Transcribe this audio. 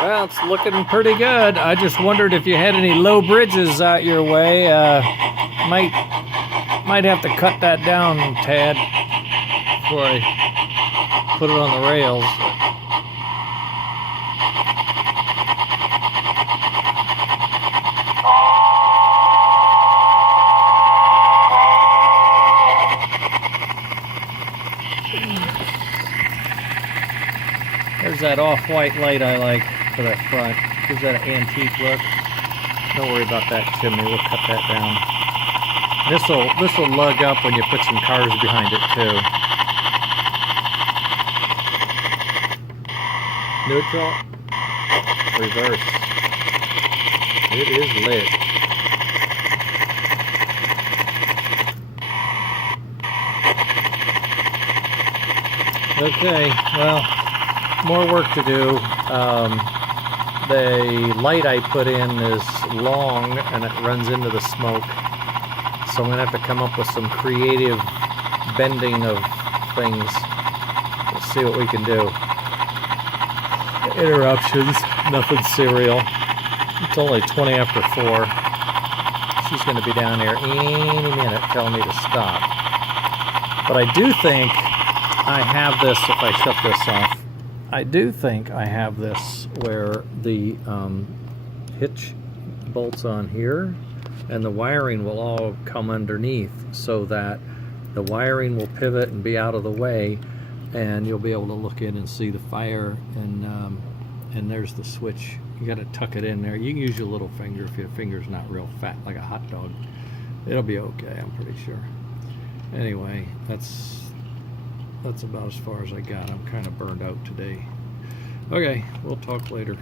Well, it's looking pretty good. I just wondered if you had any low bridges out your way. Might have to cut that down, Tad, before I put it on the rails. There's that off-white light I like for that front. Gives that an antique look. Don't worry about that chimney. We'll cut that down. This'll lug up when you put some cars behind it too. Neutral. Reverse. It is lit. Okay, well, more work to do. The light I put in is long and it runs into the smoke. So I'm going to have to come up with some creative bending of things. We'll see what we can do. Interruptions, nothing serial. It's only 20 after 4. She's going to be down there any minute telling me to stop. But I do think I have this, if I shut this off, I do think I have this where the hitch bolts on here and the wiring will all come underneath so that the wiring will pivot and be out of the way, and you'll be able to look in and see the fire, and there's the switch. You got to tuck it in there. You can use your little finger if your finger's not real fat like a hot dog. It'll be okay, I'm pretty sure. Anyway, that's about as far as I got. I'm kind of burned out today. Okay, we'll talk later.